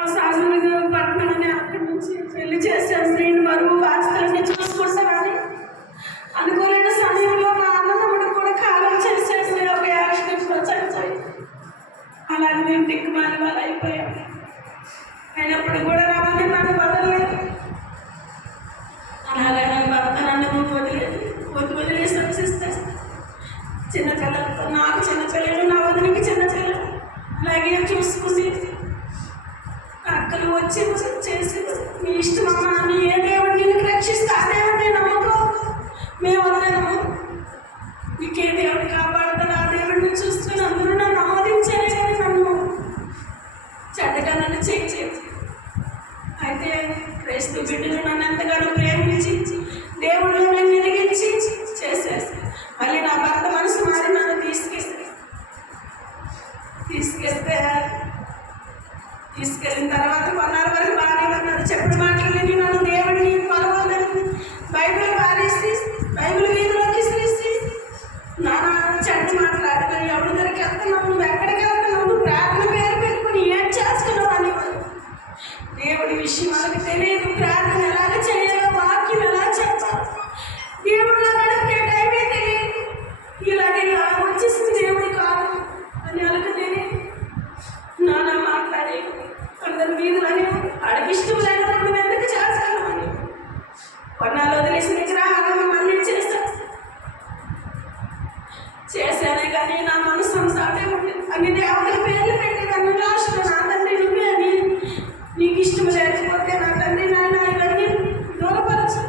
ఆ సాగులు పట్టణాన్ని అక్కడి నుంచి పెళ్లి చేసేసి బరువు ఆస్తులన్నీ చూసుకుంటామని అనుకోలేని సమయంలో మా అన్నదమ్ముడు కూడా కాలం చేసేసి ఒక యాక్సిడెంట్లో చనిపోయి అలాగే మేము దిక్కుమాలి వాళ్ళు అయిపోయాం. అయినప్పుడు కూడా నన్ను వదలలేదు. అలాగే నా భర్త నన్ను వదిలేసి వచ్చేస్తే చిన్న పిల్లలతో నాకు చిన్న పిల్లలు, నా వదిలికి చిన్న పిల్లలు అలాగే చూసుకుని అక్కలు వచ్చి చేసి మీ ఇష్టం అమ్మా అని ఏ దేవుడు నేను రక్షిస్తే ఆ దేవుడిని నమ్మకం మేము వదలము, నీకే దేవుడు కాపాడుతాడు ఆ దేవుడిని చూసుకుని అందరూ నన్ను ఆమోదించారే కానీ నన్ను చెడ్డగా నన్ను చేయలేదు. అయితే క్రైస్తవ బిడ్డలు నన్ను ఎంతగానో ప్రేమించి దేవుడు నన్ను ఎదిగించి చేసేసి మళ్ళీ నా భర్త మనసు మారి నన్ను తీసుకెళ్ళిన తర్వాత కొన్నాళ్ళ వరకు బాగానే ఉన్నాడు. చెప్పుడు మాటలని నన్ను దేవుడిని కొలవాలని బైబిల్ వారేసి బైబిల్ వీధిలోకి తీసి నాన్న చెడ్డ మాట్లాడుకొని ఎవరి దగ్గరికి వెళ్తున్నావు, నువ్వు ఎక్కడికి వెళ్తున్నావు, నువ్వు ప్రార్థన పేరు పెట్టుకుని ఏం చేస్తున్నావు అనేవారు. దేవుడి విషయం వాళ్ళకి తెలియదు, ప్రార్థన ఎలాగ చేయాలో, వాక్యం ఎలా చెప్పాలి, దేవుడు నడిపే టైమే తెలియదు. ఇలాగే ఇలా వచ్చేసింది దేవుడు కాదు అని వాళ్ళకి తెలియదు. నాన్న మాట్లాడే అందరి మీద వాడికి ఇష్టం లేనప్పుడు నువ్వు ఎందుకు చేస్తాను అని కొన్నాళ్ళు వదిలేసి విగ్రహాలను మళ్ళీ చేశానే కానీ నా మనసు అంతాటే ఉండేది. అన్ని దేవుడి పేర్లు పెట్టేదాన్ని లాస్ట్లో నా తండ్రి నువ్వే అని, నీకు ఇష్టం లేకపోతే నా తండ్రి నాయన ఇవన్నీ దూరపరచు.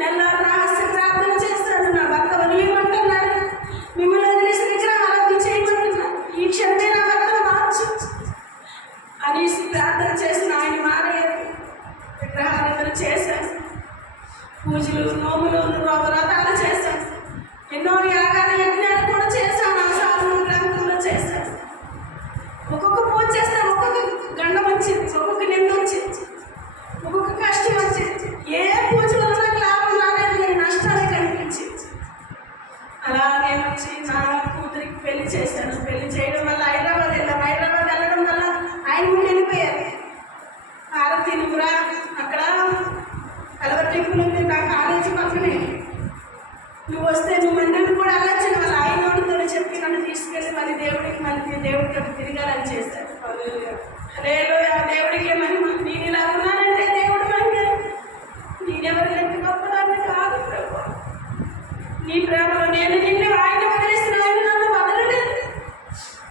నెల రహస్య ప్రార్థన చేస్తాను, నా భర్త వదిలేయమంటున్నాడు, మిమ్మల్ని వదిలేసి విగ్రహాలను చేయమంటున్నాను, ఈ క్షణమే నా భర్తను మార్చు అనేసి ప్రార్థన చేసిన ఆయన మారలేదు. విగ్రహాలను చేశాను, పూజలు నోములు వ్రతాలు చేశాను, ఎన్నో యాగాల యజ్ఞాలు కూడా చేశాను. ఆ సాధన ప్రాంతంలో చేశాను. ఒక్కొక్క పూజ చేస్తాను, ఒక్కొక్క గండం వచ్చింది, ఒక్కొక్క నింద వచ్చింది, ఒక్కొక్క కష్టం వచ్చింది. ఏ పూజలో నాకు లాభం రాలేదు, నేను నష్టాలే కనిపించింది. అలాగే వచ్చి నా కూతురికి పెళ్లి చేశాను. పెళ్లి చేయడం వల్ల హైదరాబాద్ వెళ్ళడం వల్ల ఆయన కూడా వెళ్ళిపోయారు. హారతి నువ్వురా అక్కడ కలవట్టింపులు ఉంది నా కాలేజీ పక్కనే, నువ్వు వస్తే నువ్వు మందిని కూడా వెళ్ళొచ్చిన వాళ్ళు ఆయనతో చెప్పి నన్ను తీసుకెళ్ళి మళ్ళీ దేవుడికి తిరగాలని చేశారు. లేదు ఆ దేవుడికే మహిమ, నేను ఇలా ఉన్నానంటే దేవుడి మహిమ, నేనెవరు ఎంత గొప్పదాన్ని కాదు ప్రభు, నీ ప్రేమలో నేను నిన్ను ఆయన వదిలేస్తున్నాను, నన్ను వదలలేదు,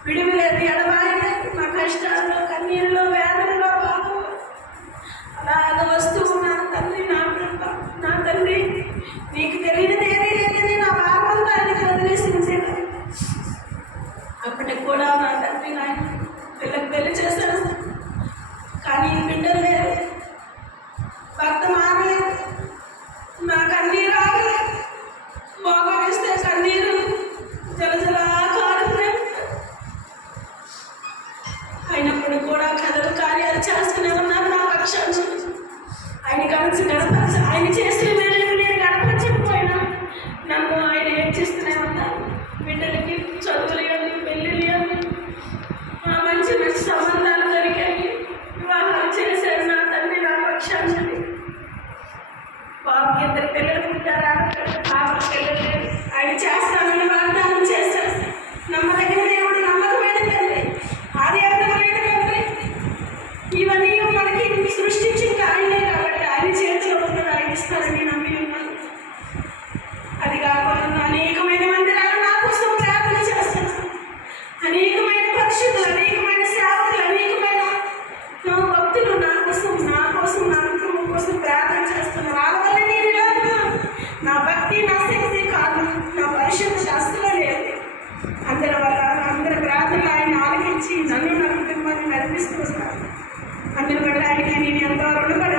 విడువలేదు, ఎడబాయలేదు. నా కష్టాల్లో కన్నీళ్ళలో వేదనలో బాధలో అలాగ వస్తూ నా తండ్రి నా తండ్రి నీకు తెలియనిది ఏదీ లేదని నా బాబంతా ఆయనకి వదిలేసి ఉంచేది. అప్పటికి కూడా నా తండ్రి నాయన పిల్లకి పెళ్లి చేశాను కానీ బిడ్డలు లేరు, భర్త మారలేదు, నా కన్నీరు ఆగలేదు, మోగం వేస్తే కన్నీరు జలజలా కారుతున్నాయి. అయినప్పుడు కూడా కథలు కార్యాలు చేస్తూనే ఉన్నారు నా పక్షాన్ని. ఆయన కలిసి గడపచ్చు, ఆయన చేసిన మేలు నేను గడపచ్చకపోయినా నన్ను ఆయన ఏం చేస్తూనే ఉన్నారు. బిడ్డలకి చదువులు ఇవ్వండి, పెళ్ళిళ్ళు ఇవ్వండి, మంచి మంచి సంబంధాలు దొరికాయి, వివాహాలు చేశారు నా తండ్రి నా పక్షాన్ని. బాబుకి 2 పిల్లలు పుట్టారా, బాబు పిల్లలు ఆయన చేస్తానని వాగ్దానం చేశారు. నమ్మదగిన దేవుడు, నమ్మకమైన తండ్రి, ఆధ్యాత్మికమైన తండ్రి, ఇవన్నీ మనకి సృష్టించింది ఆయనే కాబట్టి ఆయన చేతిలో ఉన్నది ఆయన ఇస్తారని నమ్మి ఉన్నాను. అది కాకుండా అనేకమైన మందిరాలు నా కోసం ప్రార్థన చేస్తున్నాను, అనేకమైన పరిశుద్ధులు, అనేకమైన సేవకులు, అనేకమైన భక్తులు నా కోసం నా కుటుంబం కోసం ప్రార్థన చేస్తున్నారు. వాళ్ళ వల్ల నేను ఇలా ఉన్నాను. నా భక్తి నా శక్తి కాదు, నా పరిశుద్ధ అస్సలు లేదు. అందరి ప్రార్థనలు ఆయన ఆలకించి నన్ను నా కుటుంబాన్ని నడిపిస్తూ వస్తారు. అందరి వల్ల ఆయన నేను ఎంతో రుణపడి